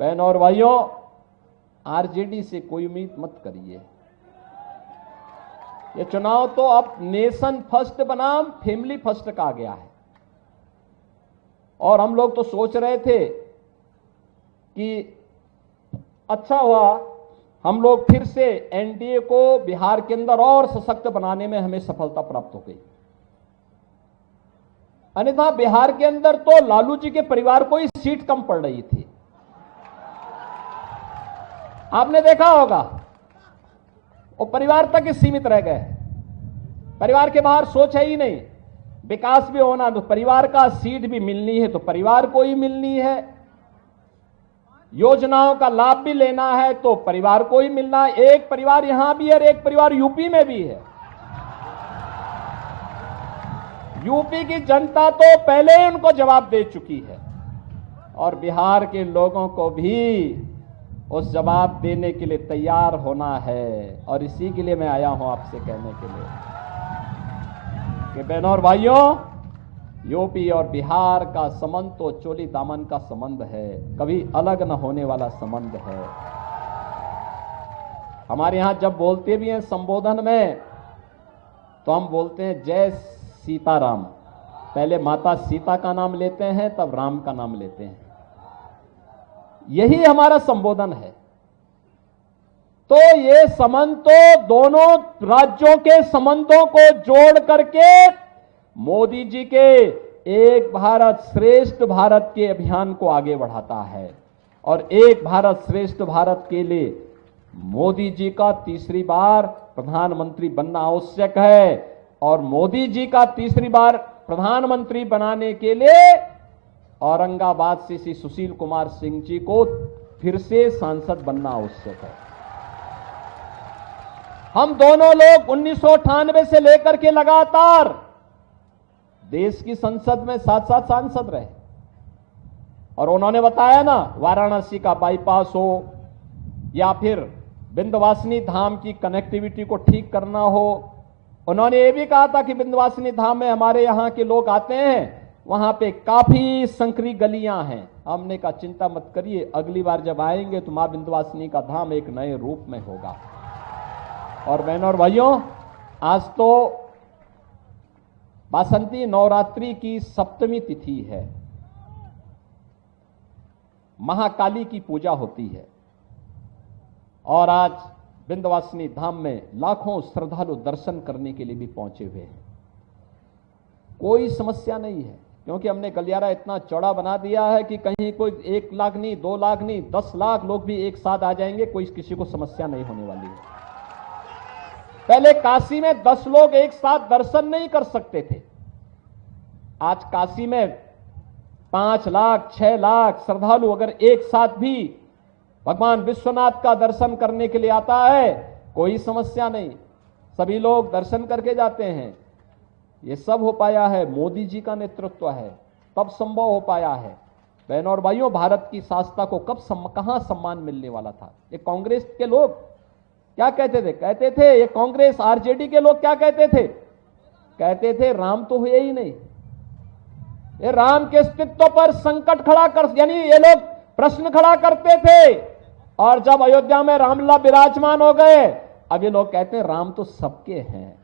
बहनों और भाइयों, आरजेडी से कोई उम्मीद मत करिए। ये चुनाव तो अब नेशन फर्स्ट बनाम फैमिली फर्स्ट का आ गया है। और हम लोग तो सोच रहे थे कि अच्छा हुआ हम लोग फिर से एनडीए को बिहार के अंदर और सशक्त बनाने में हमें सफलता प्राप्त हो गई। अन्यथा बिहार के अंदर तो लालू जी के परिवार को ही सीट कम पड़ रही थी। आपने देखा होगा, वो परिवार तक ही सीमित रह गए। परिवार के बाहर सोच है ही नहीं। विकास भी होना तो परिवार का, सीट भी मिलनी है तो परिवार को ही मिलनी है, योजनाओं का लाभ भी लेना है तो परिवार को ही मिलना है। एक परिवार यहां भी है और एक परिवार यूपी में भी है। यूपी की जनता तो पहले ही उनको जवाब दे चुकी है और बिहार के लोगों को भी उस जवाब देने के लिए तैयार होना है। और इसी के लिए मैं आया हूं आपसे कहने के लिए कि बहनों और भाइयों, यूपी और बिहार का संबंध तो चोली दामन का संबंध है, कभी अलग न होने वाला संबंध है। हमारे यहां जब बोलते भी हैं संबोधन में तो हम बोलते हैं जय सीताराम। पहले माता सीता का नाम लेते हैं, तब राम का नाम लेते हैं। यही हमारा संबोधन है। तो ये संबंध तो दोनों राज्यों के संबंधों को जोड़ करके मोदी जी के एक भारत श्रेष्ठ भारत के अभियान को आगे बढ़ाता है। और एक भारत श्रेष्ठ भारत के लिए मोदी जी का तीसरी बार प्रधानमंत्री बनना आवश्यक है। और मोदी जी का तीसरी बार प्रधानमंत्री बनाने के लिए औरंगाबाद से श्री सुशील कुमार सिंह जी को फिर से सांसद बनना आवश्यक है। हम दोनों लोग 1998 से लेकर के लगातार देश की संसद में साथ साथ सांसद रहे। और उन्होंने बताया ना, वाराणसी का बाईपास हो या फिर विंध्यवासिनी धाम की कनेक्टिविटी को ठीक करना हो। उन्होंने ये भी कहा था कि विंध्यवासिनी धाम में हमारे यहां के लोग आते हैं, वहां पे काफी संकरी गलियां हैं। हमने कहा चिंता मत करिए, अगली बार जब आएंगे तो मां विंध्यवासिनी का धाम एक नए रूप में होगा। और बहनों और भाइयों, आज तो बासंती नवरात्रि की सप्तमी तिथि है। महाकाली की पूजा होती है और आज विंध्यवासिनी धाम में लाखों श्रद्धालु दर्शन करने के लिए भी पहुंचे हुए हैं। कोई समस्या नहीं है, क्योंकि हमने गलियारा इतना चौड़ा बना दिया है कि कहीं कोई 1 लाख नहीं, 2 लाख नहीं, 10 लाख लोग भी एक साथ आ जाएंगे, कोई किसी को समस्या नहीं होने वाली है। पहले काशी में 10 लोग एक साथ दर्शन नहीं कर सकते थे। आज काशी में 5 लाख, 6 लाख श्रद्धालु अगर एक साथ भी भगवान विश्वनाथ का दर्शन करने के लिए आता है, कोई समस्या नहीं, सभी लोग दर्शन करके जाते हैं। ये सब हो पाया है, मोदी जी का नेतृत्व है, तब संभव हो पाया है। बहनों और भाइयों, भारत की शासकता को कहां सम्मान मिलने वाला था। ये कांग्रेस के लोग क्या कहते थे? कहते थे, ये कांग्रेस आरजेडी के लोग क्या कहते थे? कहते थे राम तो हुए ही नहीं। ये राम के अस्तित्व पर संकट खड़ा कर, यानी ये लोग प्रश्न खड़ा करते थे। और जब अयोध्या में रामलला विराजमान हो गए, अब ये लोग कहते हैं राम तो सबके हैं।